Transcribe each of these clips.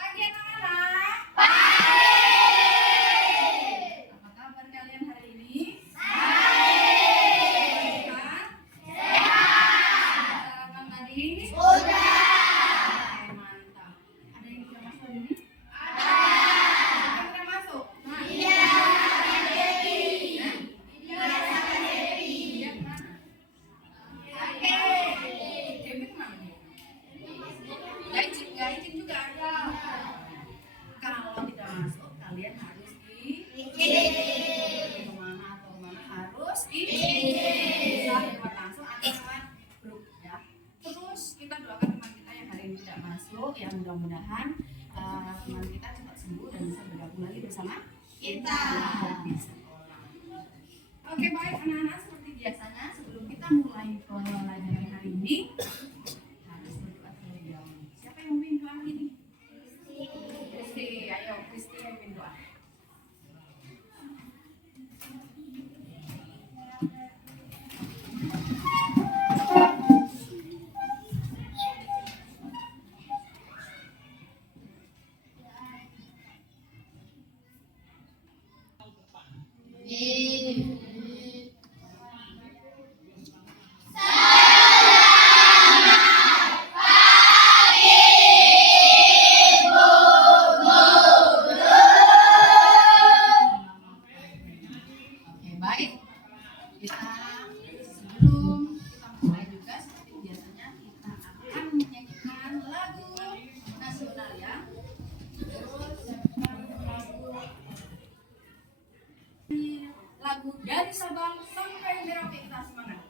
Pagi anak-anak. Apa kabar kalian hari ini? Sehat. Sarapan tadi? Sudah. Oke, mantap. Ada yang sudah masuk hari ini? Ada yang sudah masuk? Iya. Dia kemana? Debbie kemana nih? Gak izin juga ada. Kalau tidak masuk, kalian harus kemana atau mana harus bisa lewat langsung atau lewat grup ya. Terus kita doakan teman kita yang hari ini tidak masuk, ya mudah-mudahan teman kita cepat sembuh dan bisa bergabung lagi bersama kita di sekolah. Oke, baik anak-anak, seperti biasanya sebelum kita mulai pelajaran hari ini harus berdoa terlebih dahulu. Siapa yang mau doa hari ini? Kristi, ayo Kristi yang doa. Oke, baik. Sebelum kita mulai juga seperti biasanya kita akan menyanyikan lagu nasional ya. Terus lagu dari Sabang sampai Merauke, kita semangat.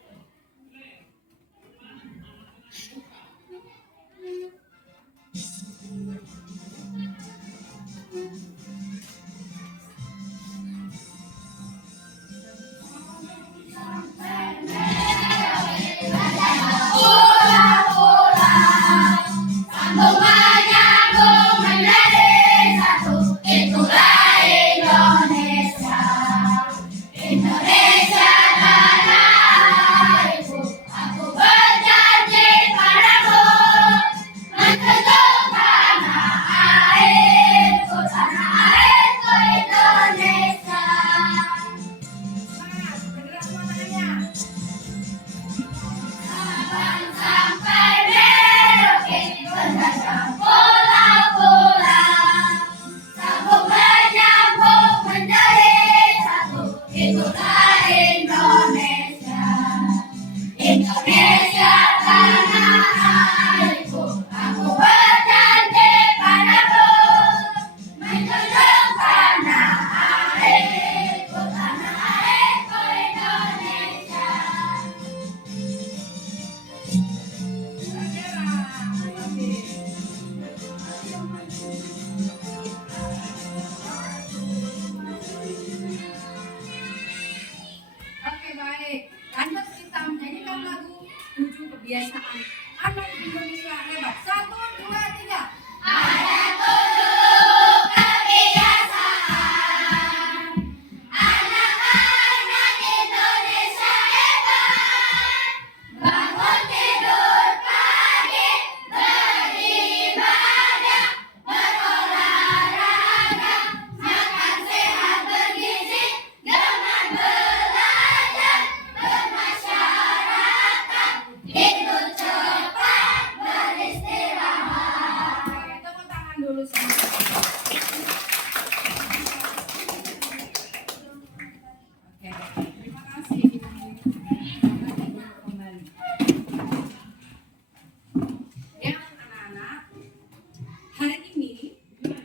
Bergerak semua tangannya. Oke, baik. Lanjut kita menyanyikan lagu 7 kebiasaan anak Indonesia hebat. 1, 2, 3. Ada 7 kebiasaan anak-anak Indonesia hebat. Bangun tidur pagi, beribadah, berolahraga, makan sehat bergizi, gemar belajar, bermasyarakat, tidur cepat, beristirahat. Tepuk tangan dulu semua. Oke, terima kasih. Kembali. Ya, anak-anak, hari ini ya,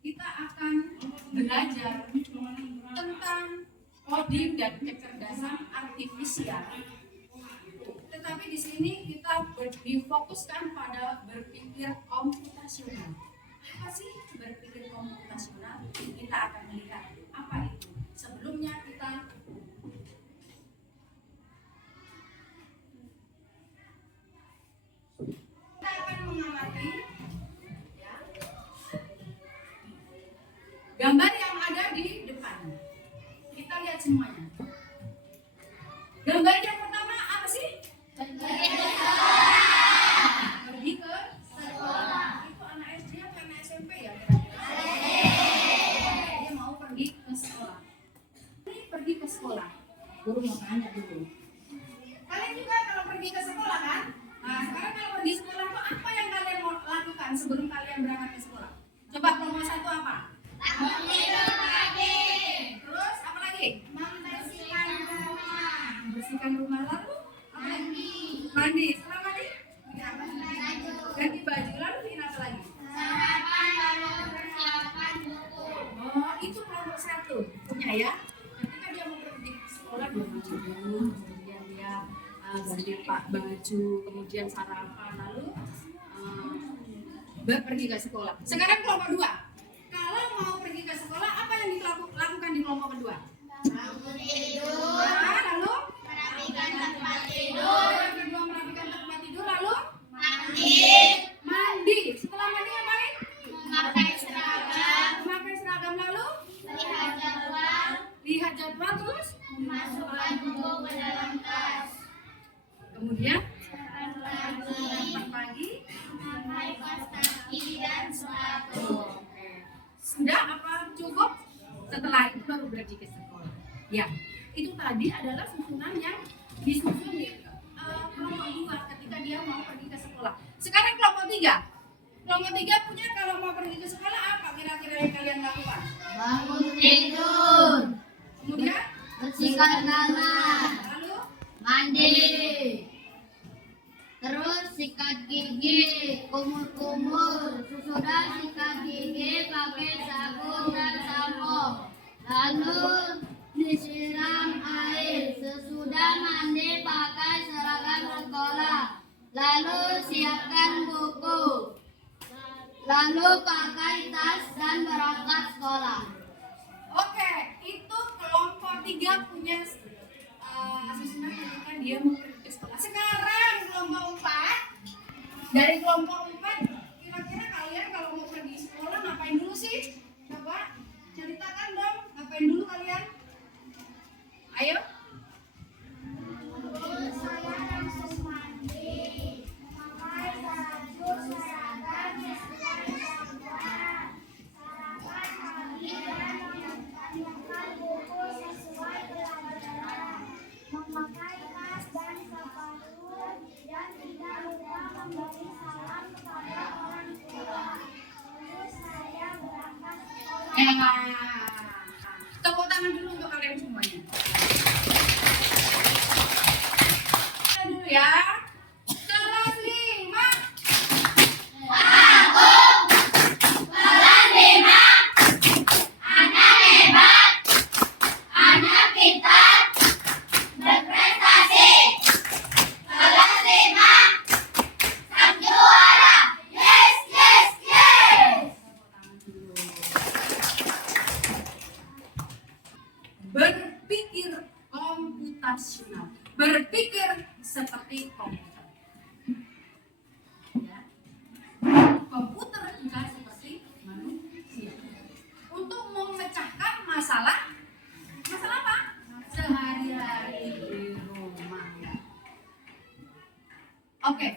kita akan belajar tentang coding dan kecerdasan artifisial. Tetapi di sini kita difokuskan pada berpikir komputasional. Apa sih berpikir komputasional? Kita akan melihat apa itu. Sebelumnya kita akan mengamati ya, gambar yang ada di depan. Kita lihat semuanya. Gambar yang pertama apa sih? Pergi ke sekolah. Itu anak SD apa dilakukan sebelum kalian berangkat ke sekolah? Coba kelompok 1 apa? Terus apa lagi? Membersihkan rumah. Lalu apa lagi? Mandi. Setelah mandi? Ganti baju. Lalu bikin apa lagi? Oh, itu kelompok 1 punya ya. Ketika dia mau pergi ke sekolah, dia mandi dulu, kemudian dia ganti baju, kemudian sarapan, lalu pergi ke sekolah. Sekarang kelompok 2. Kalau mau pergi ke sekolah, apa yang dilakukan di kelompok kedua? Bangun tidur. Lalu Merapikan tempat tidur. yang kedua merapikan tempat tidur, lalu Mandi. Setelah mandi ngapain? Memakai seragam. Memakai seragam, lalu Lihat lihat jadwal. jadwal, terus Masukkan buku ke dalam tas. kemudian Sarapan pagi. memakai kaos kaki dan sepatu. Oke. Sudah apa cukup? Setelah itu baru pergi ke sekolah. Ya, itu tadi adalah susunan yang disusun di kelompok 2 ketika dia mau pergi ke sekolah. Sekarang kelompok 3. Kelompok 3 punya kalau mau pergi ke sekolah apa kira-kira yang kalian lakukan? Bangun tidur. Kemudian Bersihkan kamar. lalu Mandi. Terus sikat gigi, kumur-kumur. Sesudah sikat gigi pakai sabun dan sampo. Lalu disiram air. Sesudah mandi pakai seragam sekolah. Lalu siapkan buku. Lalu pakai tas dan berangkat sekolah. oke, itu kelompok 3 punya susunan ketika dia mau pergi ke sekolah. Sekarang kelompok 4. Dari kelompok 4, kira-kira kalian kalau mau pergi sekolah ngapain dulu sih? Coba ceritakan dong, ngapain dulu kalian? Ayo. Saya langsung mandi, memakai baju seragam sesuai jadwal, sarapan pagi dan menyiapkan buku sesuai pelajaran, memakai tas dan sepatu, dan tidak lupa memberi salam kepada orang tua. Lalu saya berangkat sekolah. Tepuk tangan dulu untuk kalian semuanya. Dulu ya. Kelas 5. Anak kita berprestasi. Kelas 5 sang juara. Yes, yes, yes. Berpikir komputasional. Berpikir seperti komputer. Ya. Komputer juga seperti manusia. Untuk memecahkan masalah apa? Sehari-hari di rumah. Oke,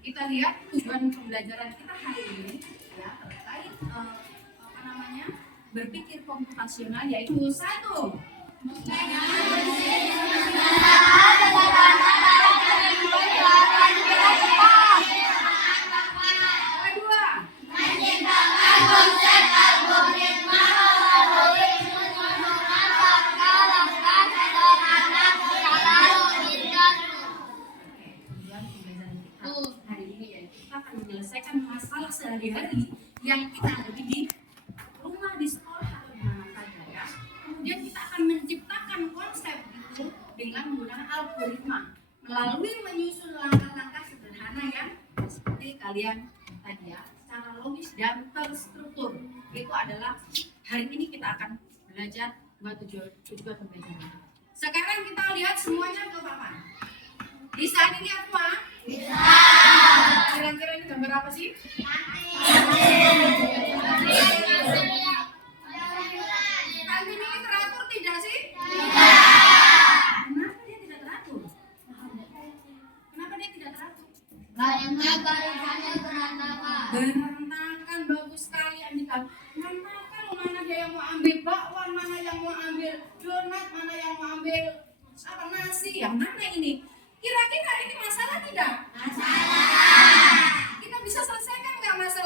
kita lihat tujuan pembelajaran kita hari ini ya terkait apa namanya berpikir komputasional, yaitu 1. Kedua, Menciptakan konsep algoritma melalui penyusunan langkah-langkah sederhana secara logika. tujuan pembelajaran kita hari ini ya kita akan menyelesaikan masalah sehari-hari yang kita hadapi di rumah, di sekolah atau di mana saja ya. Kemudian kita akan menciptakan konsep itu dengan menggunakan algoritma melalui menyusun langkah-langkah sederhana yang seperti kalian tadi ya, secara logis dan terstruktur. Itu adalah hari ini kita akan belajar dua tujuan pembelajaran. Sekarang kita lihat semuanya ke papan. Bisa dilihat semua? Bisa. Kira-kira ini gambar apa sih? Kantin ini teratur tidak sih? Kenapa dia tidak teratur? Kenapa dia tidak teratur? Karena barisannya berantakan. Berantakan, bagus sekali Andika. Berantakan, mana dia yang mau ambil bakwan, mana yang mau ambil donat, mana yang mau ambil apa nasi, yang mana ini? Kira-kira ini masalah tidak? Masalah. Kita bisa selesaikan nggak masalah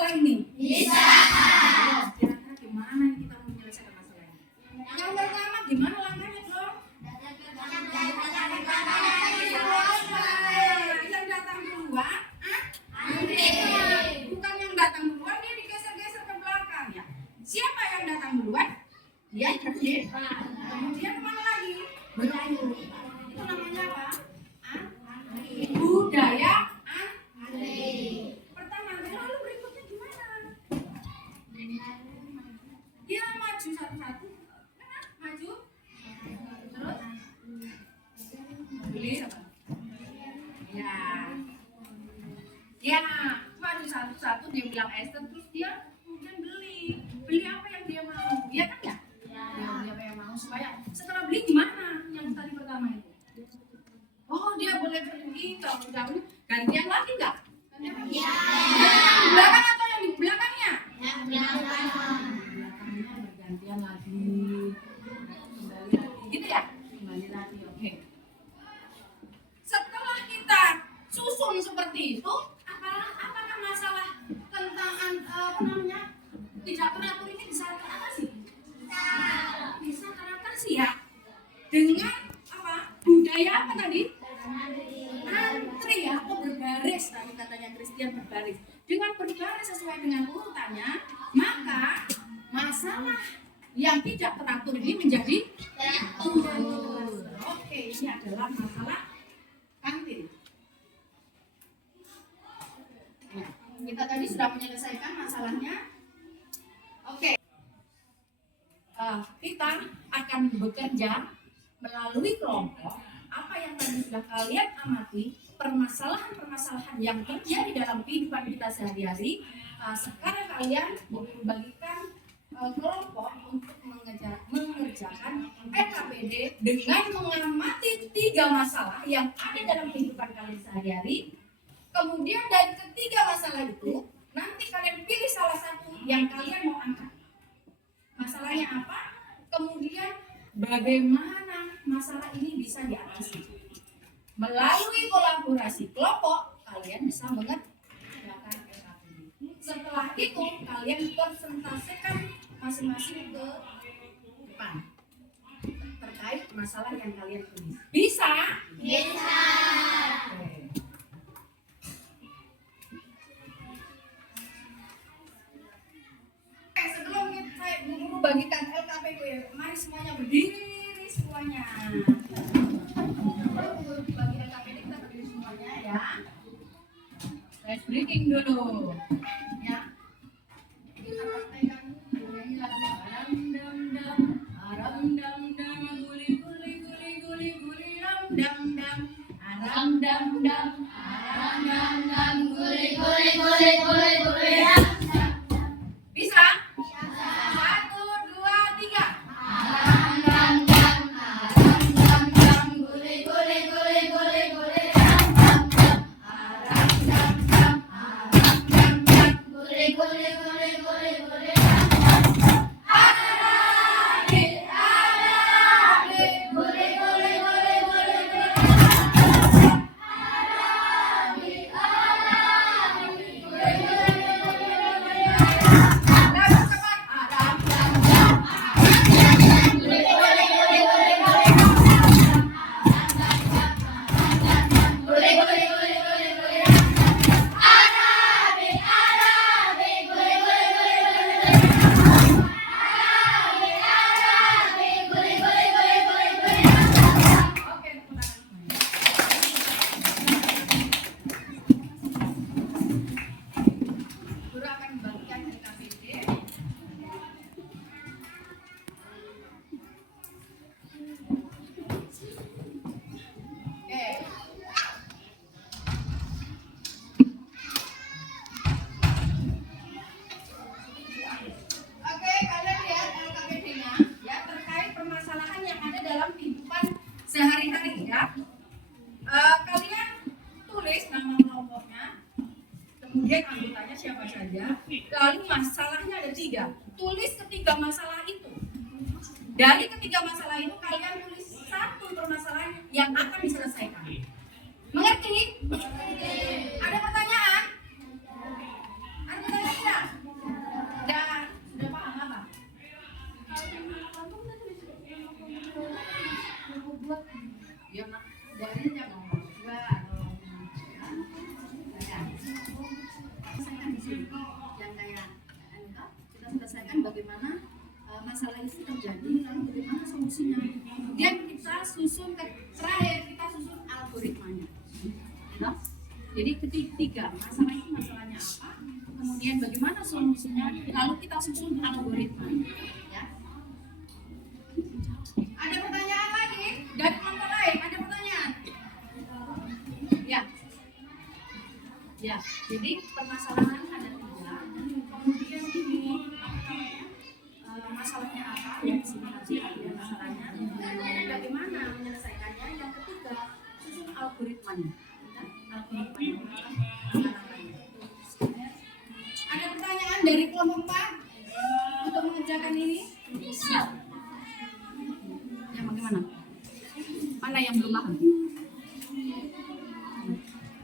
satu dia bilang Esther, terus dia kemudian beli apa yang dia mau, ya kan ya? Dia beli apa yang mau, supaya setelah beli gimana yang tadi pertama itu? Oh, dia boleh pergi tahun gantian lagi nggak? Gantian lagi? Ya. Di belakang atau yang di belakangnya? Yang belakang. Belakangnya bergantian lagi, kembali lagi, gitu ya? Kembali lagi, oke. Setelah kita susun seperti itu, apakah masalah tentang apa namanya tidak teratur ini bisa teratasi? Bisa teratasi ya, dengan apa? Budaya apa tadi? Antri ya, atau berbaris, tadi katanya Christian berbaris. Dengan berbaris sesuai dengan urutannya, maka masalah yang tidak teratur ini menjadi teratur. Oke, ini adalah masalah kantin. Nah, kita tadi sudah menyelesaikan masalahnya. Oke, kita akan bekerja melalui kelompok. Apa yang tadi sudah kalian amati, permasalahan-permasalahan yang terjadi dalam kehidupan kita sehari-hari. Sekarang kalian membagikan kelompok untuk mengerjakan PKPD dengan mengamati 3 masalah yang ada dalam kehidupan kalian sehari-hari. Kemudian dari ketiga masalah itu, nanti kalian pilih salah satu yang kalian mau angkat. Masalahnya apa? Kemudian bagaimana masalah ini bisa diatasi. Melalui kolaborasi kelompok, kalian bisa mengerjakan PKPD. Setelah itu, kalian presentasikan masing-masing ke depan terkait masalah yang kalian tulis. Bisa? Bisa. Oke, sebelum saya guru bagikan LKPD, mari semuanya berdiri semuanya. Bagi LKPD kita berdiri semuanya ya. Let's breathing dulu. Ya. Kita praktekkan nyanyi lagu aram dam dam, aram dam dam, guli guli guli guli guli ram dam dam, aram dam dam, aram dam dam, guli guli guli guli guli ram dam dam. Bisa? 1, 2, 3. Aram dam dam, aram dam dam, guli guli guli guli guli ram dam dam, aram dam dam, aram dam dam, guli guli guli guli guli ram dam dam. Adik, adik, guli guli guli guli guli ram dam dam. Adik, adik, guli guli guli guli ram dam dam. Lalu cepat. Aram dam dam, aram dam dam, guli guli guli guli guli ram dam dam. Aram dam dam, aram dam dam, guli guli guli guli guli ram dam dam. Adik, adik, guli guli guli guli guli ram dam dam. Adik, adik, guli guli guli guli guli ram dam dam. Oke, tepuk tangan semuanya. Guru akan membagikan LKPD. Oke. Oke, kalian lihat LKPD-nya ya, terkait permasalahan yang ada dalam kehidupan sehari-hari ya. Kalian tulis nama kelompoknya, kemudian anggotanya siapa saja, lalu masalahnya ada 3. Tulis ketiga masalah itu. Dari ketiga masalah itu kalian tulis 1 permasalahan yang akan diselesaikan. Mengerti? Ada pertanyaan? Ada pertanyaan tidak? Sudah paham apa? Ya, nak. Dari jangan dua atau selesaikan di sini yang kayak kita selesaikan bagaimana masalah itu terjadi, lalu bagaimana solusinya. Kemudian kita susun terakhir kita susun algoritmanya. Ya, jadi ketiga masalah itu masalahnya apa, kemudian bagaimana solusinya, lalu kita susun algoritmanya. Ya. Ada pertanyaan lagi dari kelompok lain? Ada pertanyaan? Ya. Ya, jadi permasalahan ada dari kelompok 4 untuk mengerjakan ini? Siap. Yang bagaimana? Mana yang belum paham?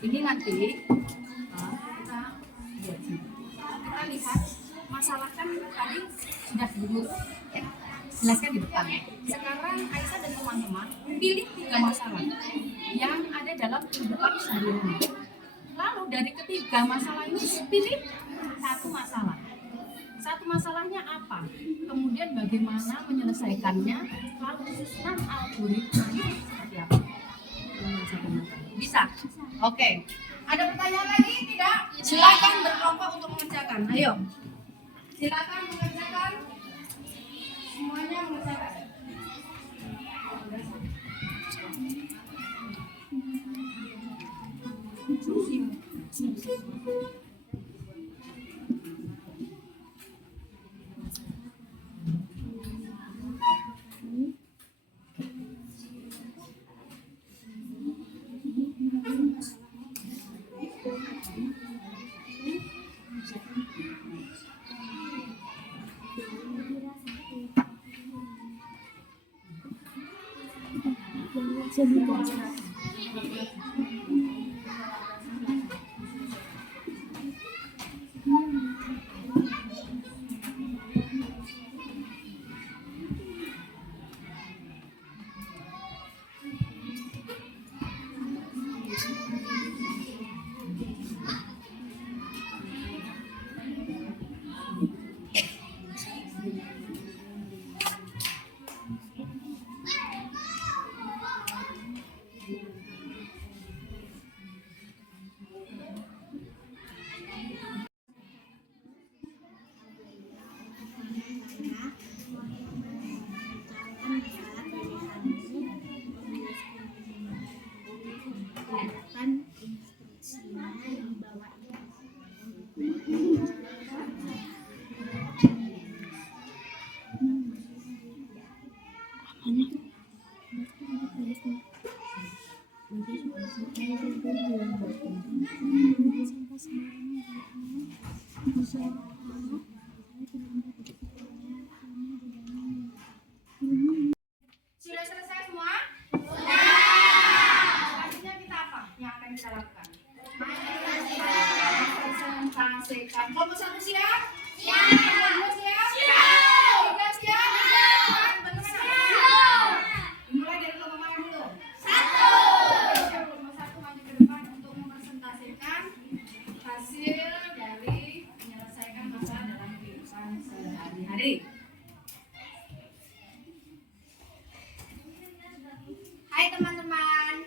Ini nanti kita lihat masalah kan tadi sudah dulu jelaskan di depan. Sekarang Aisyah dan teman-teman pilih 3 masalah yang ada dalam kehidupan sehari-hari. Lalu dari ketiga masalah ini pilih 1 masalah. 1 masalahnya apa? Kemudian bagaimana menyelesaikannya? Lalu susunan algoritmanya seperti apa? Bisa? Oke. Ada pertanyaan lagi? Tidak? Silakan berkelompok untuk mengerjakan. Ayo. Silakan mengerjakan. Semuanya mengerjakan. Sudah selesai semua? Selanjutnya kita apa yang akan kita lakukan? Presentasikan. Kelompok 1 siap? Siap. Kelompok 2 siap? Siap. 3 siap? Siap. Siap. Dimulai dari kelompok mana dulu? 1. Kelompok 1 maju ke depan untuk mempresentasikan hasil dari menyelesaikan masalah dalam kehidupan sehari-hari. Hai teman-teman.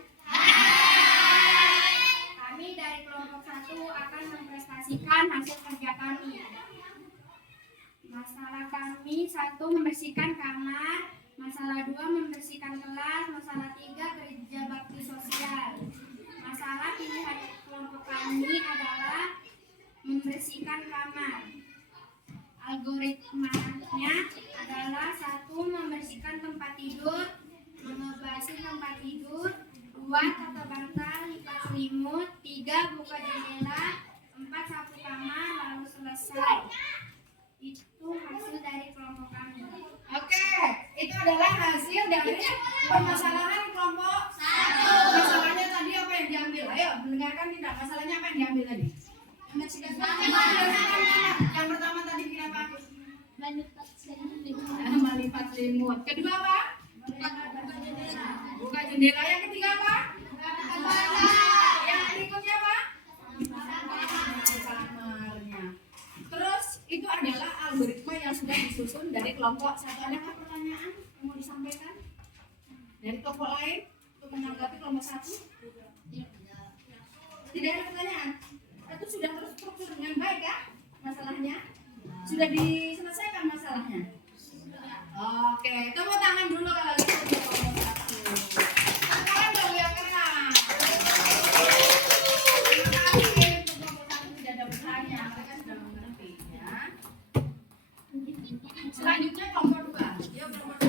Kami dari kelompok 1 akan mempresentasikan hasil kerja kami. Masalah kami 1 membersihkan kamar, masalah 2 membersihkan kelas, masalah 3 kerja bakti sosial. Masalah pilihan kelompok kami adalah membersihkan kamar. Algoritmanya adalah 1 membersihkan tempat tidur, mengebasi tempat tidur, 2 tata bantal, lipat selimut, 3 buka jendela, 4 sapu kamar, lalu selesai. Itu hasil dari kelompok kami. Oke, itu adalah hasil dari permasalahan kelompok 1. Masalahnya tadi apa yang diambil? Ayo, mendengarkan tidak? Masalahnya apa yang diambil tadi? Membersihkan Yang pertama tadi kenapa? melipat selimut. Melipat selimut. Kedua apa? Buka jendela. Yang ketiga apa? Yang berikutnya apa? Kamarnya. Terus itu adalah algoritma yang sudah disusun dari kelompok 1. Adakah pertanyaan yang mau disampaikan dari kelompok lain untuk menanggapi kelompok 1? Tidak ada pertanyaan. Itu sudah terstruktur dengan baik ya masalahnya? Sudah diselesaikan masalahnya? Oke, tepuk tangan dulu kalau gitu untuk kelompok 1. Sekarang dong yang keras. Terima kasih untuk kelompok 1 tidak ada bertanya, mereka sudah mengerti ya. Selanjutnya kelompok 2. Yuk kelompok 2.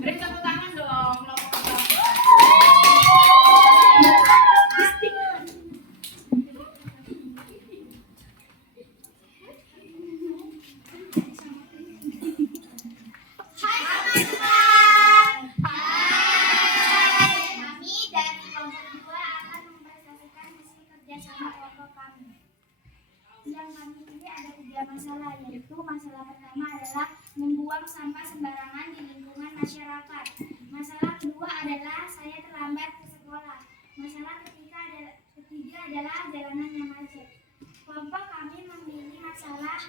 Beri tepuk tangan dong kelompok 2. Yang kami pilih ada 3 masalah, yaitu masalah pertama adalah membuang sampah sembarangan di lingkungan masyarakat. Masalah kedua adalah saya terlambat ke sekolah. Masalah ketiga adalah jalanan yang macet. Kelompok kami memilih masalah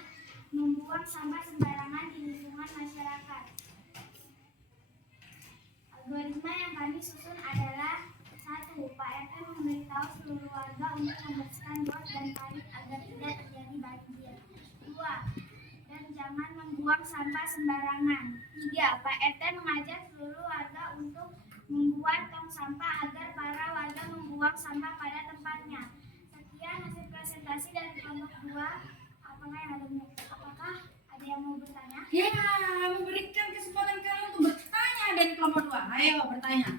membuang sampah sembarangan di lingkungan masyarakat. Algoritma yang kami susun adalah: 1. Pak RT memberitahu seluruh warga untuk membersihkan got dan parit agar tidak terjadi banjir. 2. Dan jangan membuang sampah sembarangan. 3. Pak RT mengajak seluruh warga untuk membuat tong sampah agar para warga membuang sampah pada tempatnya. Sekian hasil presentasi dari kelompok 2. Apakah ada yang mau bertanya? Ya, memberikan kesempatan kalian untuk bertanya dari kelompok 2. Ayo bertanya.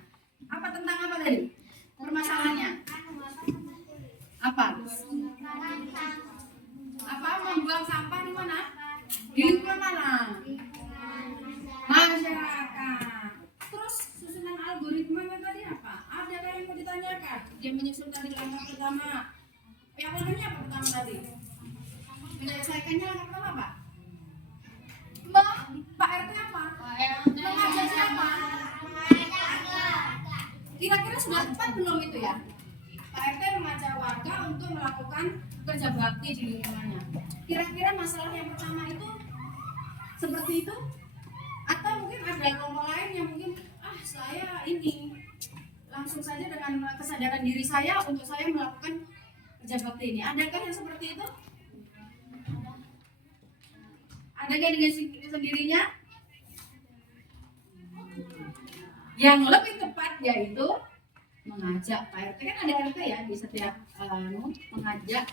Apa tentang apa tadi? Permasalahannya. Apa? Apa membuang sampah di mana? Di lingkungan mana? Masyarakat. Terus susunan algoritmanya tadi apa? Ada yang mau ditanyakan? Dia menyusun tadi langkah pertama. Yang langkahnya apa pertama tadi? Menyelesaikannya langkah pertama apa? Pak RT apa? Mengajak siapa? Kira-kira sudah tepat belum itu ya? Pak RT mengajak warga untuk melakukan kerja bakti di lingkungannya. Kira-kira masalah yang pertama itu seperti itu? Atau mungkin ada kelompok lain yang mungkin saya ini langsung saja dengan kesadaran diri saya untuk saya melakukan kerja bakti ini. Adakah yang seperti itu? Adakah dengan sendirinya? Yang lebih tepat yaitu mengajak Pak RT, kan ada RT ya di setiap mengajak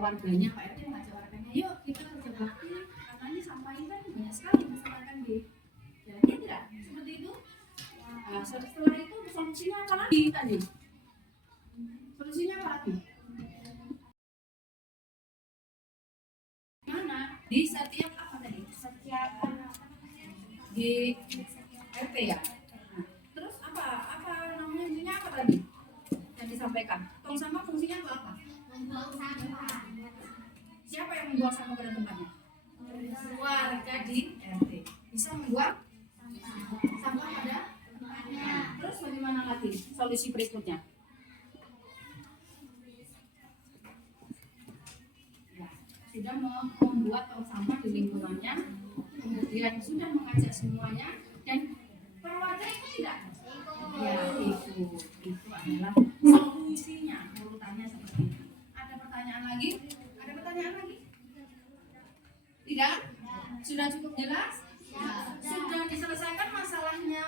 warganya. Pak RT mengajak warganya, yuk kita kerja bakti, katanya sampah ini kan banyak sekali masyarakat di jalannya, tidak seperti itu. Setelah itu solusinya apa lagi tadi? Solusinya apa lagi? Mana? Di setiap apa tadi? Setiap di RT ya. Terus apa namanya, intinya apa tadi yang disampaikan? Tong sampah fungsinya apa? Membuang sampah. Siapa yang membuang sampah pada tempatnya? Warga di RT bisa membuang sampah pada tempatnya. Terus bagaimana lagi solusi berikutnya? Sudah membuat tong sampah di lingkungannya, kemudian sudah mengajak semuanya, dan perwarga itu tidak. Ya, itu adalah solusinya, urutannya seperti itu. Ada pertanyaan lagi? Ada pertanyaan lagi? Tidak? Sudah cukup jelas? Sudah diselesaikan masalahnya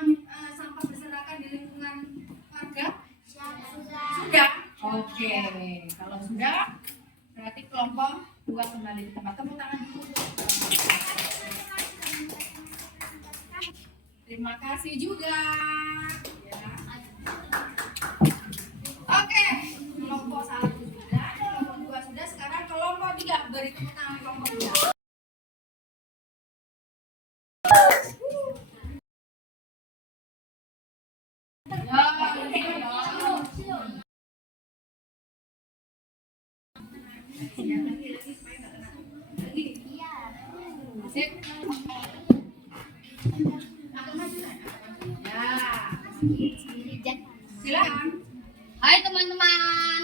sampah berserakan di lingkungan warga? Sudah? Oke, kalau sudah berarti kelompok 2 kembali di tempat. Tepuk tangan dulu. Terima kasih juga. Ya. Oke, kelompok 1 sudah, kelompok 2 sudah. Sekarang kelompok 3, beri tepuk tangan kelompok 3. Silakan. Hai teman-teman.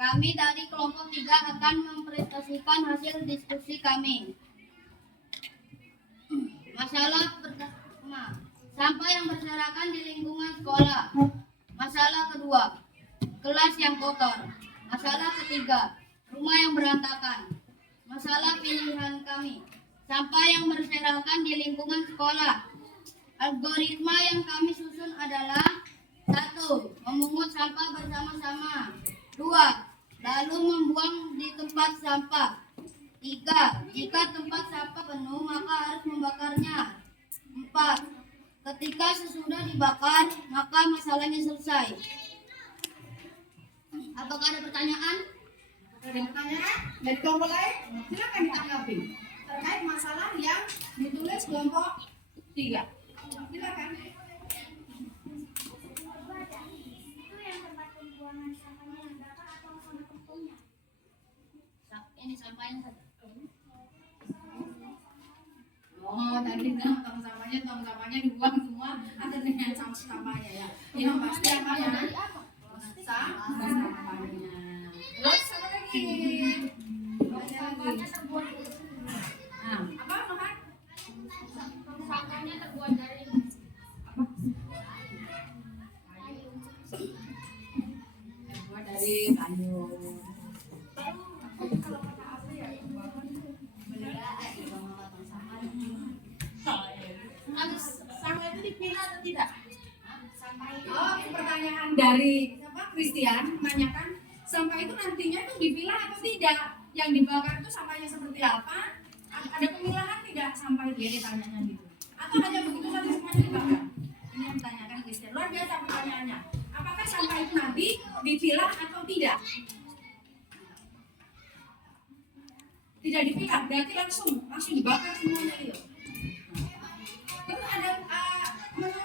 Kami dari kelompok 3 akan mempresentasikan hasil diskusi kami. Masalah pertama, sampah yang berserakan di lingkungan sekolah. Masalah kedua, kelas yang kotor. Masalah ketiga, rumah yang berantakan. Masalah pilihan kami, sampah yang berserakan di lingkungan sekolah. Algoritma yang kami susun adalah: 1. Memungut sampah bersama-sama. 2. Lalu membuang di tempat sampah. 3. Jika tempat sampah penuh, maka harus membakarnya. 4. Ketika sesudah dibakar, maka masalahnya selesai. Apakah ada pertanyaan? Ada pertanyaan dari kelompok lain? Silakan ditanggapi terkait masalah yang ditulis kelompok 3. Silakan. Itu yang tempat pembuangan sampahnya yang bakar atau sama tepungnya? Ini sampahnya satu. Oh, tadi bilang tong sampahnya dibuang semua atau dengan sampahnya ya. Yang pasti apa ya? Sampahnya. Terus apa lagi? Sampahnya terbuat Nah, apa Nohan? sampahnya terbuat dari Buat dari kayu. Sampah itu dipilah atau tidak? Oh, pertanyaan dari apa? Christian menanyakan sampah itu nantinya itu dipilah atau tidak? Yang dibakar itu sampahnya seperti apa? Ada pemilahan tidak sampah itu ya ditanyanya gitu? Atau hanya begitu saja semuanya dibakar? Ini yang ditanyakan Christian. Luar biasa pertanyaannya. Apakah sampah itu nanti dipilah atau tidak? Tidak dipilah, berarti langsung dibakar semuanya itu. Terus ada menurut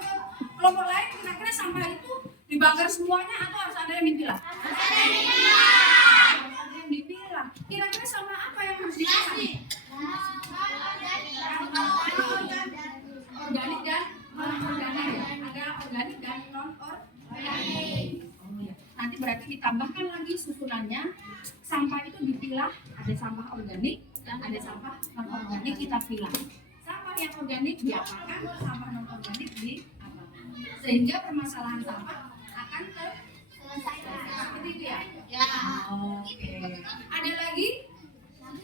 kelompok lain kira-kira sampah itu dibakar semuanya atau harus ada yang dipilah? Harus ada yang dipilah. Kira-kira sampah apa yang harus dipilah? Organik dan non organik ya. Ada organik dan non organik. Oh iya. Nanti berarti ditambahkan lagi susunannya. Sampah itu dipilah, ada sampah organik dan ada sampah non organik kita pilah. Sampah yang organik diapakan, sampah non organik diapakan. Sehingga permasalahan sampah akan terselesaikan. Seperti itu ya? Ya. Oke. Ada lagi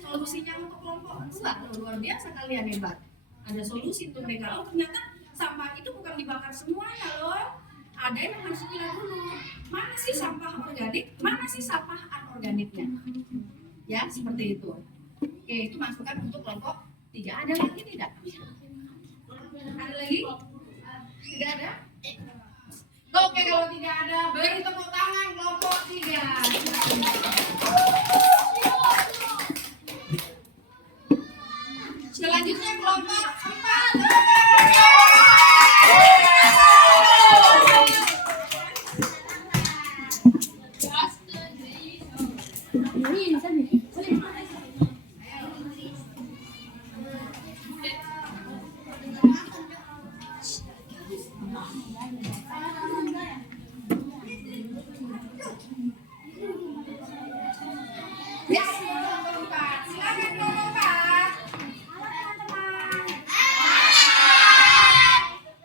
solusinya untuk kelompok? Enggak, luar biasa kalian hebat. Ada solusi untuk mereka. Oh, ternyata sampah itu bukan dibakar semuanya loh. Ada yang harus dipilah dulu. Mana sih sampah organik? Mana sih sampah anorganiknya? Ya, seperti itu. Oke, itu masukan untuk kelompok 3. Ada lagi tidak? Ada lagi? Tidak ada? Oke, kalau tidak ada, beri tepuk tangan kelompok 3. Selanjutnya kelompok 4. Ya, kelompok 4. Silakan kelompok 4. Halo teman-teman.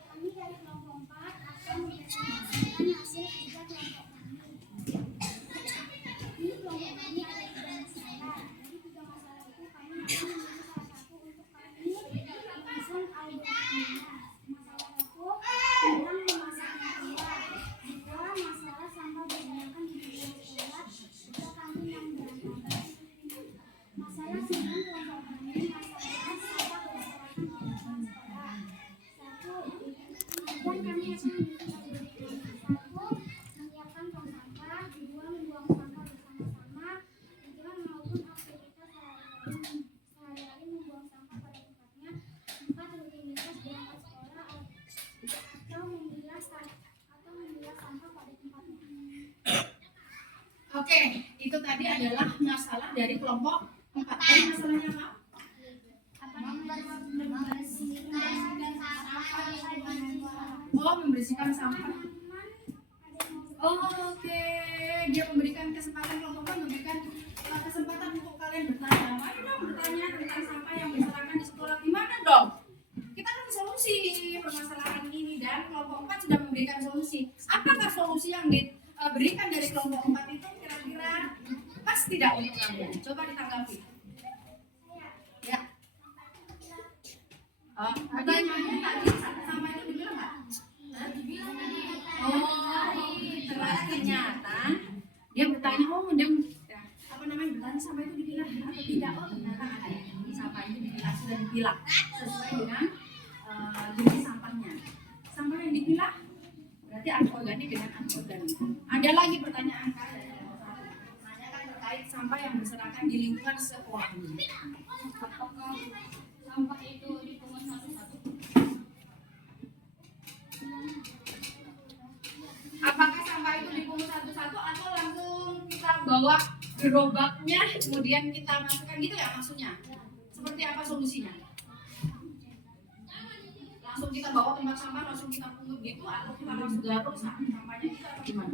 Kami dari kelompok 4 akan mempresentasikan hasil kerja kelompok kami. Di kelompok kami ada 3 masalah. Dari 3 masalah itu kami akan memilih salah satu untuk kami menyusun algoritmanya. Masalah 1 tentang memasak makanan. 2 masalah sampah digunakan di dunia sekolah jika kami yang berantakan. Masalah 9 kelompok kami masalah sampah berserakan di lingkungan sekolah. 1. Dan kami akan memiliki algoritma 1. Menyiapkan tong sampah. 2. Membuang sampah bersama-sama. 3. Melakukan aktivitas sehari-hari membuang sampah pada tempatnya. 4. Rutinitas berangkat sekolah atau memilah sampah pada tempatnya. Oke, itu tadi adalah masalah dari kelompok 4. Ini masalahnya apa? Oh, membersihkan sampah. Oh, oke. Dia memberikan kesempatan kelompok 4 memberikan kesempatan untuk kalian bertanya. Mari dong bertanya tentang sampah yang berserakan di sekolah. Gimana dong? Kita kan solusi permasalahan ini dan kelompok 4 sudah memberikan solusi. Apakah solusi yang diberikan dari kelompok 4 itu kira-kira pas tidak untuk kalian? Coba ditanggapi. Ya. Oh, pertanyaannya tadi sampah itu dibilang nggak? Hah? Oh, ternyata dia bertanya, dia apa namanya bertanya sampah itu dipilah atau tidak? Oh, ternyata ada sampah itu dipilah, sudah dipilah sesuai dengan jenis sampahnya. Sampah yang dipilah berarti anorganik dengan anorganik. Ada lagi pertanyaan kalian? Menanyakan terkait sampah yang berserakan di lingkungan sekolah. Apakah sampah itu dipungut satu-satu? Apakah sampah itu dipungut satu-satu atau langsung kita kita bawa gerobaknya, kemudian kita masukkan gitu ya maksudnya. Seperti apa solusinya? Langsung kita bawa tempat sampah, langsung kita pungut gitu, atau kita langsung garuk sampahnya kita atau gimana?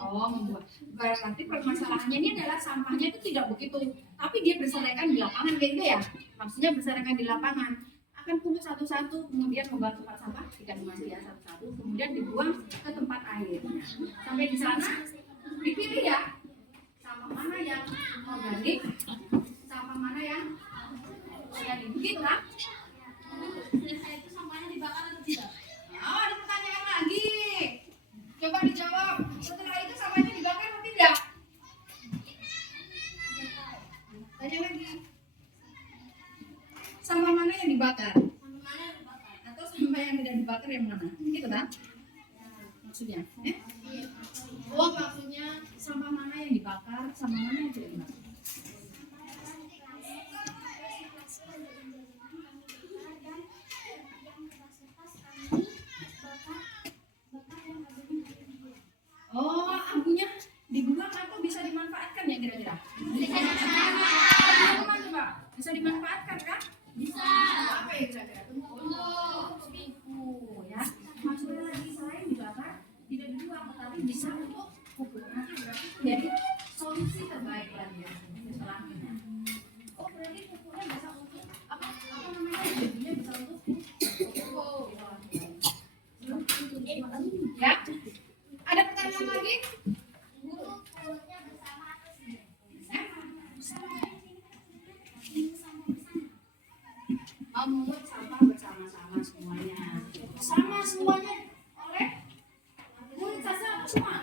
Oh, membuat. Berarti permasalahannya ini adalah sampahnya itu tidak begitu, tapi dia berserakan di lapangan kayak gitu ya. Maksudnya berserakan di lapangan. Akan pungut satu-satu, kemudian membawa tempat sampah, tidak masuk ya satu-satu, kemudian dibuang ke tempat air. Sampai di sana dipilih ya, sampah mana yang organik, sampah mana yang organik, begitu kan? Itu sampahnya dibakar atau tidak? Oh, ada pertanyaan lagi. Coba dijawab. Setelah itu sampahnya dibakar atau tidak? Tanya lagi. Sampah mana yang dibakar? Atau sampah yang tidak dibakar yang mana? Gitu kan? Maksudnya? Oh, maksudnya sampah mana yang dibakar, sampah mana yang tidak dibakar? Oh, abunya dibuang atau bisa dimanfaatkan ya kira-kira? Coba, bisa dimanfaatkan kan? Bisa. Apa ya kira-kira? Untuk spiku ya. Maksudnya lagi selain dibakar, tidak dibuang, tetapi bisa untuk pupuk. Nanti berarti jadi solusi terbaik lagi ya setelahnya. Oh, berarti pupuknya bisa untuk apa namanya? Jadinya bisa untuk pupuk. Ya. Ada pertanyaan lagi? Memungut sampah bersama-sama semuanya. Sama semuanya oleh murid saja atau semua?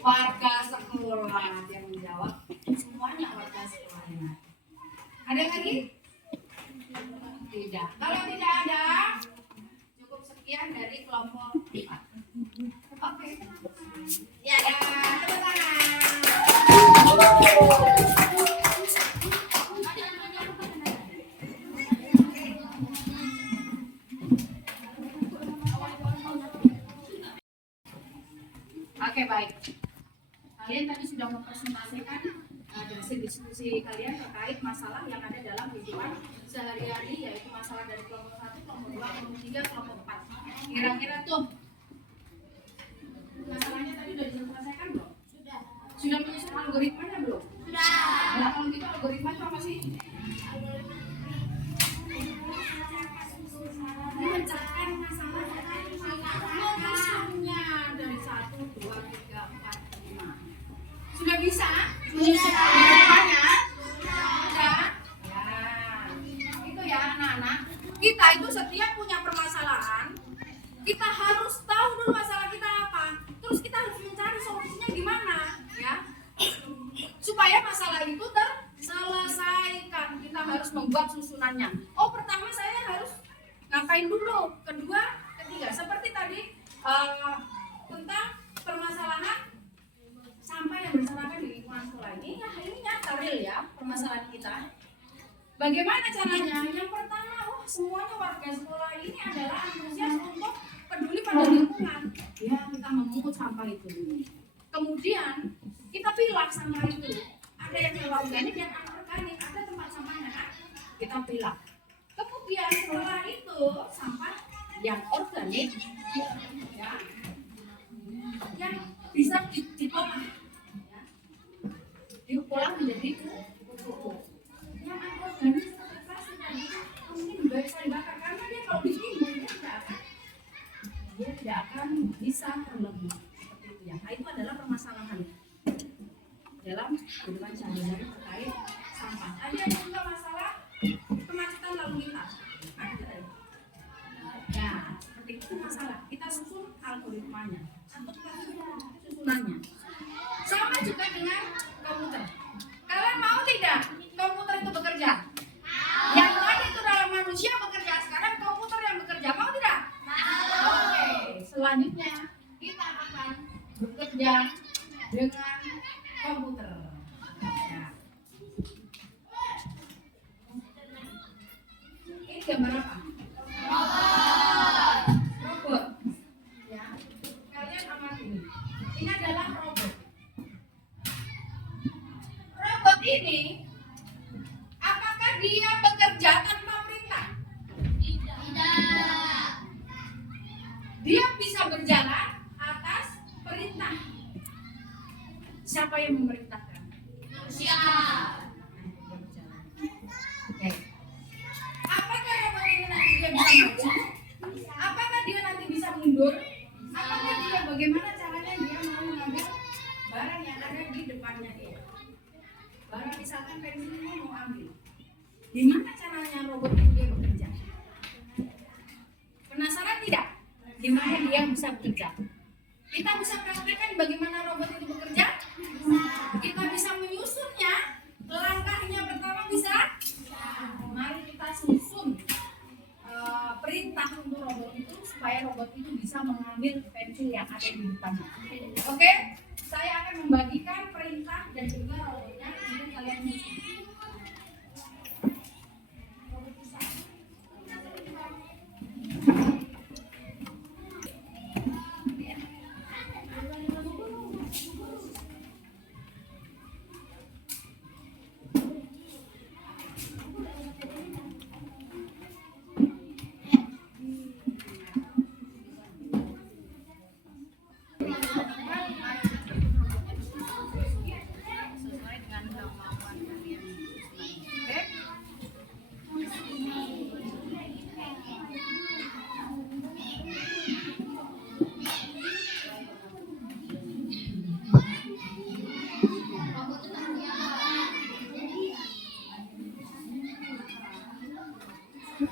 Warga sekolah yang menjawab. Semuanya warga sekolahnya. Ada lagi? Tidak. Kalau tidak ada, cukup sekian dari kelompok 4. Oke. Ya, tepuk Oke, baik. Kalian tadi sudah mempresentasikan hasil diskusi kalian terkait masalah yang ada dalam kehidupan sehari-hari, yaitu masalah dari kelompok 1, kelompok 2, kelompok 3, kelompok 4. Kira-kira tuh masalahnya tadi sudah diselesaikan belum? Sudah. Sudah menyusun algoritmanya belum? Sudah. Nah, kalau gitu algoritma itu apa sih? Memecahkan masalah menyusunnya dari 1, 2, 3, 4, 5. Sudah bisa menyusun algoritmanya? Sudah. Ya, itu ya anak-anak. Kita itu setiap punya permasalahan, kita harus tahu dulu masalah kita apa. Terus kita harus mencari solusinya gimana, ya. Supaya masalah itu terselesaikan, kita harus membuat susunannya. Oh, pertama saya harus ngapain dulu? Kedua, ketiga. Seperti tadi tentang permasalahan sampah yang berserakan di lingkungan sekolah ini. Ya, ini nyata real ya permasalahan kita. Bagaimana caranya? Yang pertama, semuanya warga sekolah ini adalah antusias untuk peduli pada lingkungan. Ya, kita memungut sampah itu. Kemudian kita pilah sampah itu. Ada yang organik, yang anorganik, ada tempat sampahnya kan? Kita pilah. Kemudian setelah itu sampah yang organik, ya, yang bisa diolah, ya, diolah menjadi pupuk. Yang anorganik seperti plastik tadi mungkin juga bisa dibakar karena dia kalau ditimbun dia tidak akan bisa terlebih seperti itu ya. Nah, itu adalah permasalahan dalam kehidupan sehari-hari terkait sampah. Tadi ada juga masalah kemacetan lalu lintas. Ya, seperti itu masalah. Kita susun algoritmanya atau susunannya. Sama juga dengan komputer. Kalian mau tidak komputer itu bekerja? Yang tadi itu dalam manusia bekerja, sekarang komputer yang bekerja. Mau tidak? Oke, selanjutnya kita akan bekerja dengan komputer. Ya. Ini gambar apa? Robot. siapa yang memerintahkan? Manusia. Oke. Apakah robot ini nanti dia bisa maju? Apakah dia nanti bisa mundur? Apakah dia bagaimana caranya dia mau mengambil barang yang ada di depannya dia? Barang misalkan pensilnya mau ambil. Gimana caranya robot itu dia bekerja? Penasaran tidak? Gimana dia bisa bekerja? Kita bisa praktekkan bagaimana robot itu bekerja? Kita bisa menyusunnya. Langkahnya pertama bisa? Mari kita susun perintah untuk robot itu supaya robot itu bisa mengambil pensil yang ada di depannya. Oke? Saya akan membagikan perintah dan juga robotnya, kemudian kalian susun. Sesuai dengan kemampuan kalian. Oke?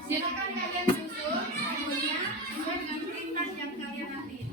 Silakan kalian susun robotnya sesuai dengan perintah yang kalian nanti.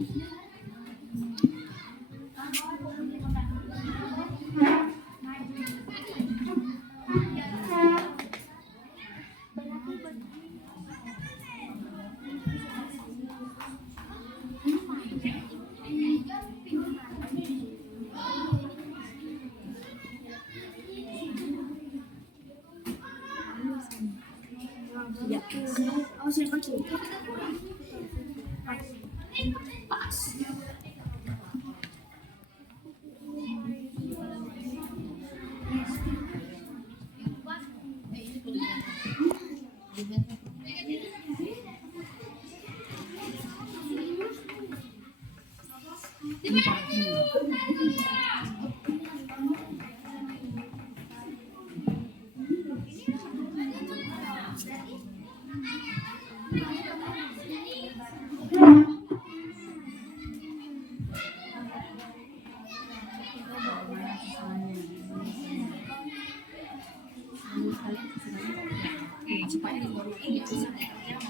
Supaya di bawah ini bisa bekerja di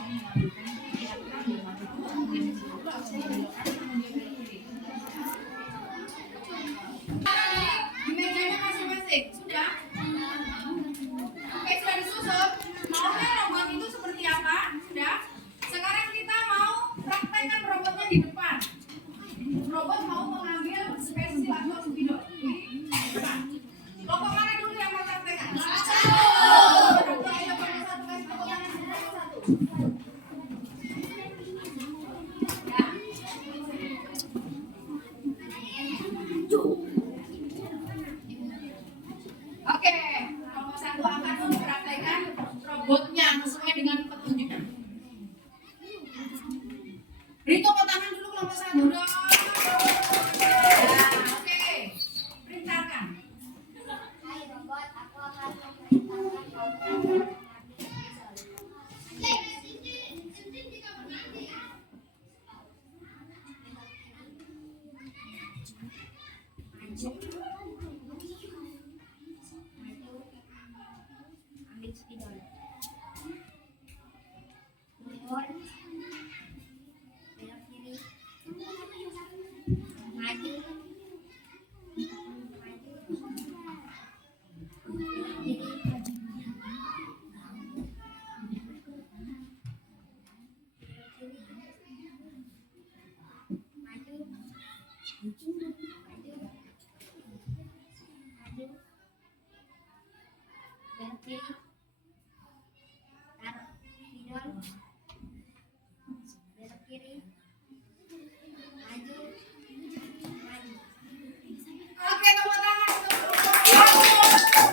mejanya masing-masing sudah? Oke, sudah disusun. Maunya robot itu seperti apa? Sudah? Sekarang kita mau praktekkan robotnya di depan. Robot mau mengambil pensil atau spidol di depan. Kelompok mana dulu yang mau praktekkan? Oke, kelompok satu akan mempraktekkan robotnya sesuai dengan petunjuk. Beri tepuk tangan dulu kelompok satu dong. Oke, perintahkan. Hai robot, aku akan memerintahkan kamu mengambil ambil spidol. Mundur. Belok kiri. Maju. Belok kiri. Maju. Maju. Oke, tepuk tangan untuk robotnya.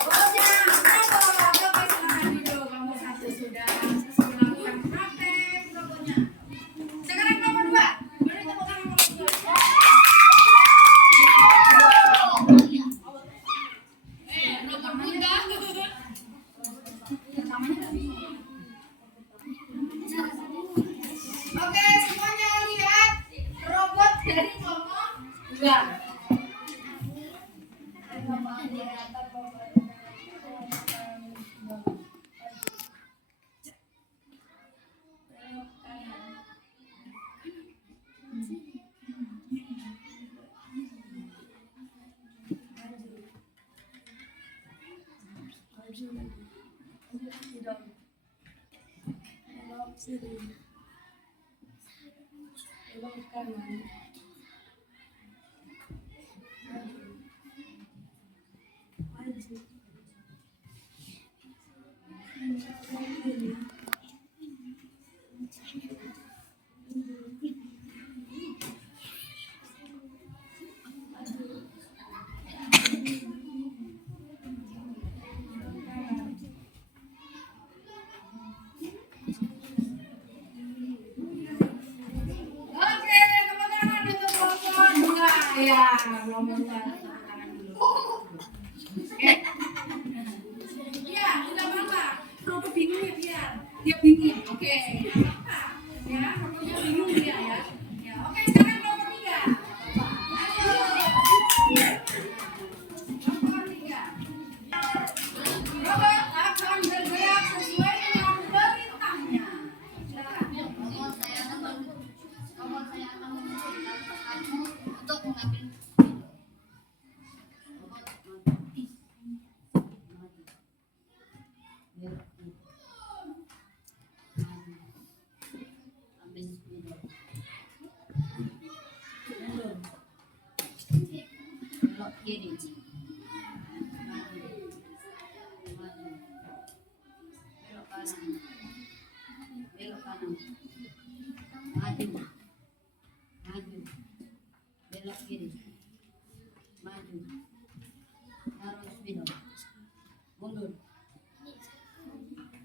Oke, silakan duduk. Kelompok satu sudah melakukan praktek robotnya. Sekarang nomor 2. Beri tepuk tangan kelompok 2. Dua. Oke, tepuk tangan untuk kelompok dua. Ya, kelompok dua, tepuk tangan dulu. Oke. Iya, tidak apa-apa. Kelompok bingung ya biar dia bingung. Oke, tidak apa-apa. Ya, kelompoknya bingung dia ya. Ya, oke. Sekarang kelompok tiga. Ayo. Kelompok tiga. Kelompok akan bergerak sesuai dengan perintahnya. Silakan. Robot saya akan menunjukkan kamu untuk mengambil robot mati. Ambil spidol. Belok kiri. Maju. Maju. Belok kanan. Belok kanan. Maju. Maju. Belok kiri. Maju. Taruh spidol. Mundur.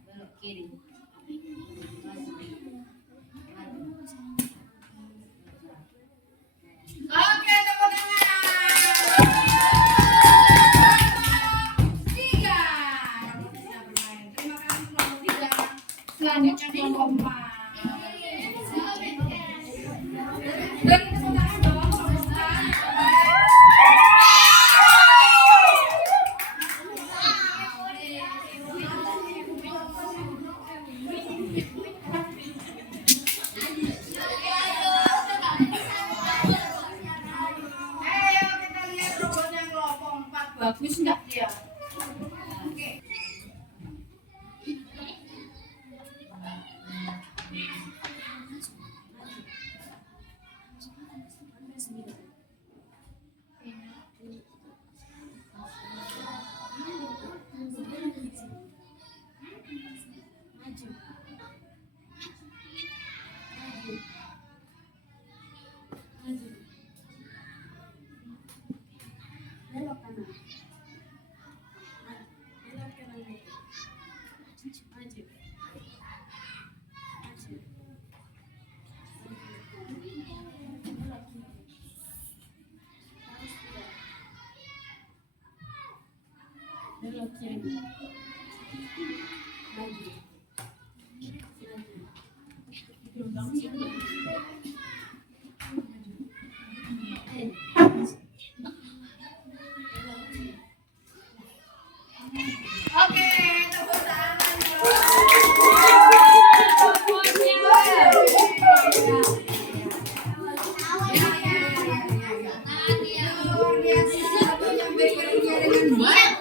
Belok kiri. Maju. Maju. Oke, tepuk tangan. Tiga. Kelompok tiga bermain. Terima kasih kelompok tiga. Selanjutnya kelompok empat. Beri tepuk tangan dong, kelompok empat. Ayo kita lihat robotnya kelompok empat. Bagus nggak dia? Oke. Oke, tepuk tangan. Luar biasa, menyampaikannya dengan baik.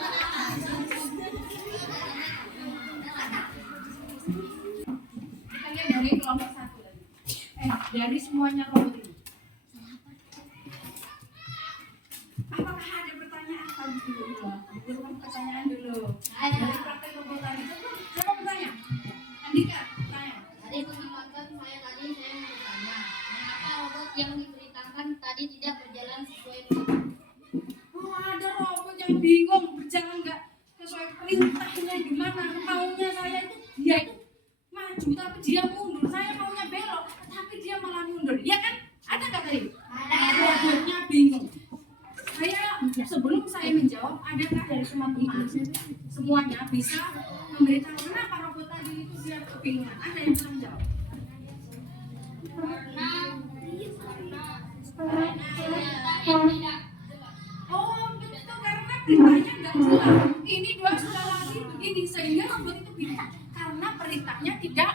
Kita lihat dari kelompok satu lagi. Dari semuanya kelompok ini. Apakah ada pertanyaan tadi dulu? Dulu pertanyaan dulu. Dari praktek robot tadi. Siapa bertanya? Andika, tanya. Dari pengamatan saya tadi saya mau bertanya, mengapa robot yang diperintahkan tadi tidak berjalan sesuai dengan Oh, ada robot yang bingung berjalan nggak sesuai perintahnya gimana? Maunya saya itu dia itu maju tapi dia mundur. Saya maunya belok tapi dia malah mundur. Iya kan? Ada nggak tadi? Ada. Robotnya bingung. Sebelum saya menjawab, adakah dari teman-teman semuanya bisa memberitahu kenapa robot tadi itu dia kebingungan? Ada yang bisa menjawab? karena Oh, betul, karena perintahnya nggak jelas. Ini dua sudah lagi begini, sehingga robot itu bingung karena perintahnya tidak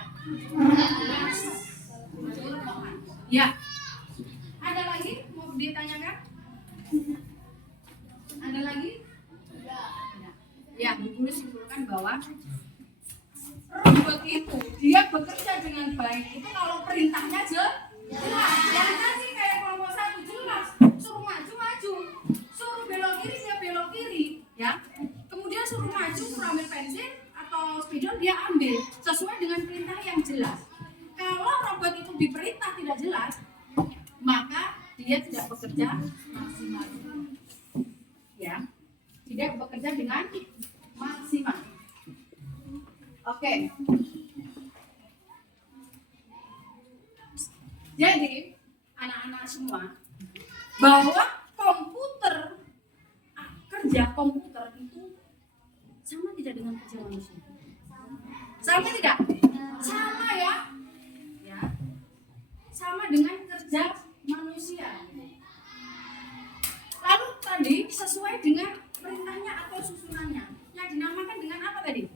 jelas. Ya, ada lagi mau ditanyakan? Ada lagi? Ya, Bu Guru simpulkan bahwa robot itu dia bekerja dengan baik itu kalau perintahnya jelas. Yang tadi kayak kelompok satu jelas, suruh maju maju, suruh belok kiri dia belok kiri, ya. Kemudian suruh maju, suruh ambil pensil atau spidol dia ambil sesuai dengan perintah yang jelas. Kalau robot itu diperintah tidak jelas, maka dia tidak bekerja maksimal. Ya, tidak bekerja dengan maksimal. Oke. Jadi, anak-anak semua, bahwa komputer, kerja komputer itu sama tidak dengan kerja manusia? Sama tidak? Sama ya. Ya. Sama dengan kerja manusia. Lalu tadi sesuai dengan perintahnya atau susunannya. Yang dinamakan dengan apa tadi?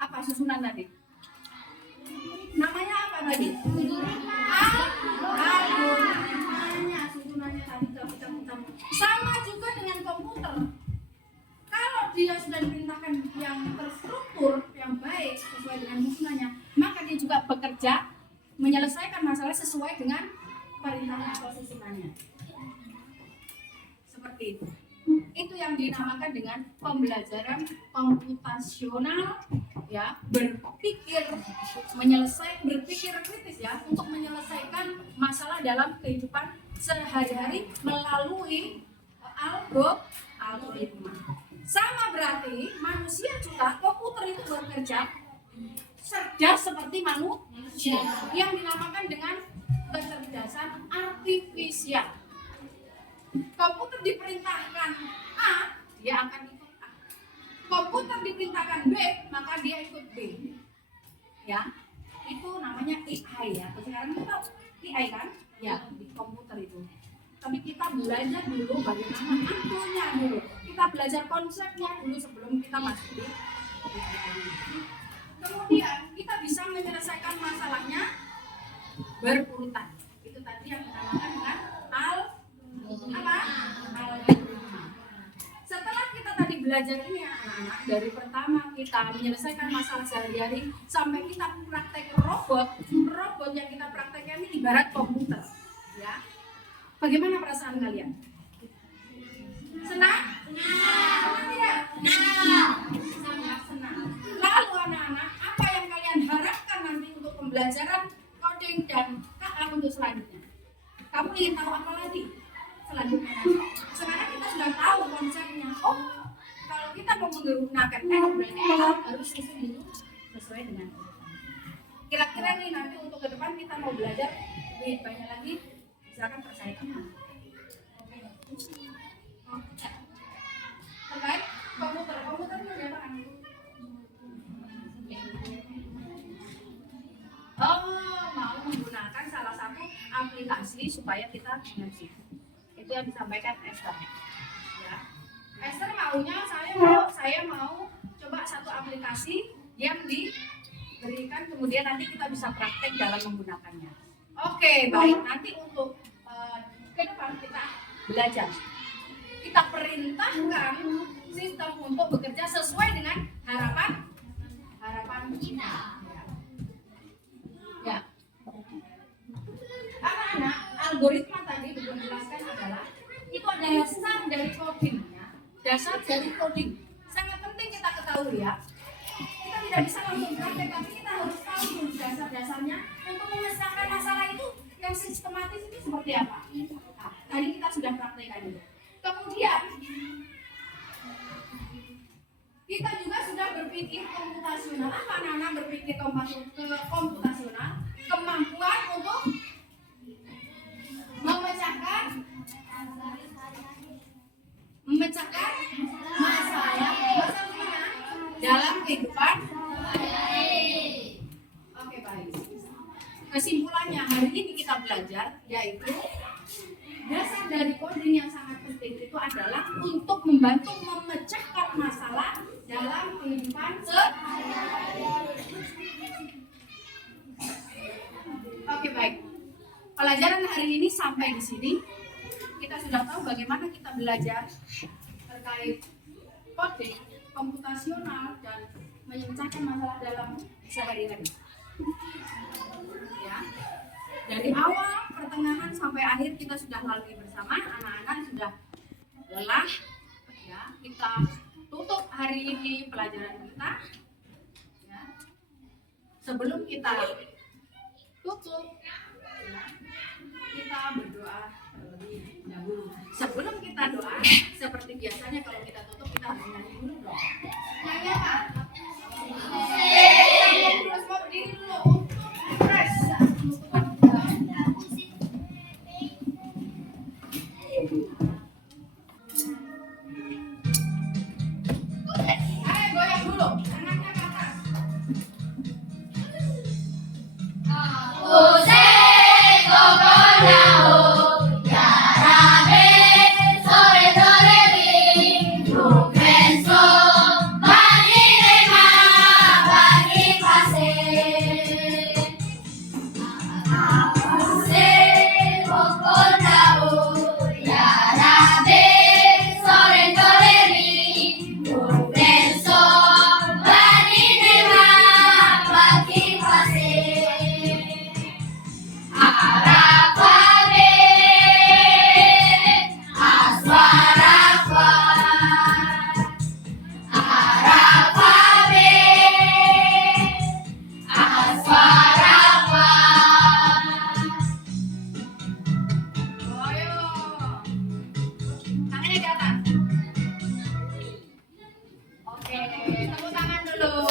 Apa susunan tadi? Namanya apa tadi? Algoritmanya, susunannya tadi sama juga dengan komputer. Kalau dia sudah diperintahkan yang terstruktur, yang baik sesuai dengan susunannya, maka dia juga bekerja menyelesaikan masalah sesuai dengan perintahnya atau susunannya. Seperti itu. Itu yang dinamakan dengan pembelajaran komputasional, ya, berpikir kritis ya, untuk menyelesaikan masalah dalam kehidupan sehari-hari melalui algoritma. Sama berarti manusia juga, komputer itu bekerja cerdas seperti manusia yang dinamakan dengan kecerdasan artifisial. Komputer diperintahkan A, dia akan ikut A. Komputer diperintahkan B, maka dia ikut B. Ya, itu namanya AI ya. Sekarang kita tahu AI kan? Ya, di komputer itu. Tapi kita belajar dulu bagaimana aturnya dulu. Kita belajar konsepnya dulu sebelum kita masuk di AI. Kemudian kita bisa menyelesaikan masalahnya berurutan. Itu tadi yang dinamakan dengan algoritma. Setelah kita tadi belajar ini ya anak-anak, dari pertama kita menyelesaikan masalah sehari-hari sampai kita praktek robot yang kita praktekkan ini ibarat komputer, ya. Bagaimana perasaan kalian? Senang? Senang tidak? Sangat senang. Lalu anak-anak, apa yang kalian harapkan nanti untuk pembelajaran coding dan KA untuk selanjutnya? Kamu ingin tahu apa lagi selanjutnya? Sekarang kita sudah tahu konsepnya. Oh, kalau kita mau menggunakan berarti harus susun dulu sesuai dengan kira-kira nih nanti untuk ke depan kita mau belajar lebih banyak lagi, misalkan percaya teman terkait komputer itu apa kan? Oh, mau menggunakan salah satu aplikasi supaya kita mengerti. Itu yang disampaikan Esther. Ya. Esther maunya saya mau coba satu aplikasi yang diberikan kemudian nanti kita bisa praktek dalam menggunakannya. Oke, baik. Nanti untuk ke depan kita belajar. Kita perintahkan sistem untuk bekerja sesuai dengan harapan kita. Ya. Anak-anak, algoritma tadi belum jelaskan adalah itu ada dasar dari codingnya, dasar dari coding. Sangat penting kita ketahui ya. Kita tidak bisa langsung praktek, tapi kita harus tahu dulu dasar-dasarnya untuk menyelesaikan masalah itu yang sistematis itu seperti apa. Nah, tadi kita sudah praktekkan itu. Kemudian kita juga sudah berpikir komputasional. Apa anak-anak berpikir komputasional? Kemampuan untuk memecahkan masalah dalam kehidupan. Oke, baik. Kesimpulannya hari ini kita belajar yaitu Dasar dari coding yang sangat penting itu adalah untuk membantu memecahkan masalah dalam kehidupan sehari-hari. Oke, baik. Pelajaran hari ini sampai di sini. Kita sudah tahu bagaimana kita belajar terkait coding, komputasional, dan memecahkan masalah dalam sehari-hari. Ya. Dari awal, pertengahan sampai akhir kita sudah lalui bersama. Anak-anak sudah lelah. Ya, kita tutup hari ini pelajaran kita. Ya. Sebelum kita tutup, ya, kita berdoa terlebih dahulu. Sebelum kita doa, seperti biasanya kalau kita tutup kita harus nyanyi dulu dong. Nyanyi apa? Terus mau berdiri dulu untuk fresh. Ayo goyang dulu, tangannya ke atas. Tangannya di atas. Oke, tepuk tangan dulu.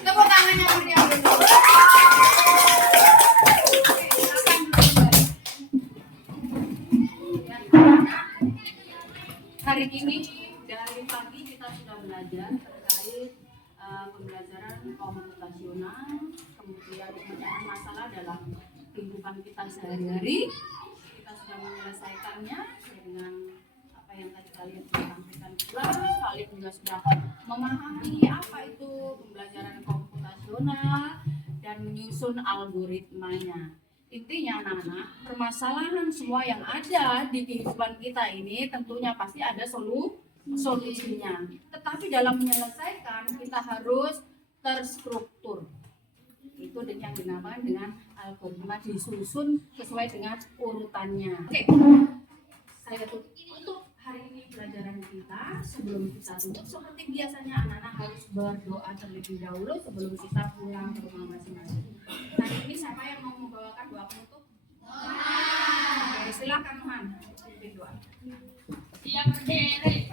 Tepuk tangannya meriah dulu. Oke, silakan dulu. Hari ini dari pagi kita sudah belajar terkait pembelajaran komputasional, kemudian pemecahan masalah dalam kehidupan kita sehari-hari. Kita sudah menyelesaikannya dengan apa yang tadi kalian sudah sampaikan pula. Kalian juga sudah memahami apa itu pembelajaran komputasional dan menyusun algoritmanya. Intinya anak-anak, permasalahan semua yang ada di kehidupan kita ini tentunya pasti ada solusinya. Tetapi dalam menyelesaikan kita harus terstruktur. Itu yang dinamakan dengan algoritma, disusun sesuai dengan urutannya. Oke, saya tutup hari ini pelajaran kita. Sebelum kita tutup, seperti biasanya anak-anak harus berdoa terlebih dahulu sebelum kita pulang ke rumah masing-masing. Nah, ini siapa yang mau membawakan doa penutup? Oke, silakan Tuhan, pimpin doa. Siap berdiri.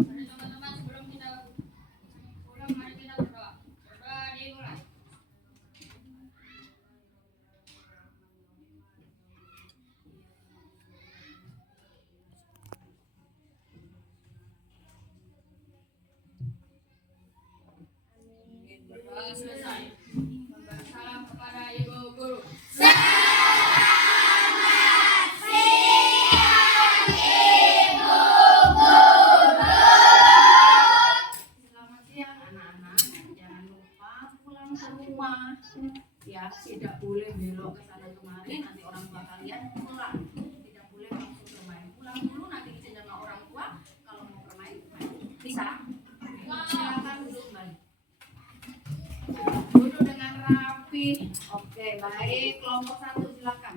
Teman-teman, sebelum kita pulang, mari kita berdoa. Berdoa dimulai. Berdoa selesai. Memberi salam kepada Ibu Guru. Selamat siang anak-anak. Jangan lupa pulang ke rumah. Ya, tidak boleh belok ke sana kemari. Nanti orang tua kalian pulang. Tidak boleh langsung bermain. Pulang dulu nanti izin sama orang tua. Kalau mau bermain, main. Bisa? Silakan duduk kembali. Duduk dengan rapi. Oke, baik. Kelompok 1 silakan.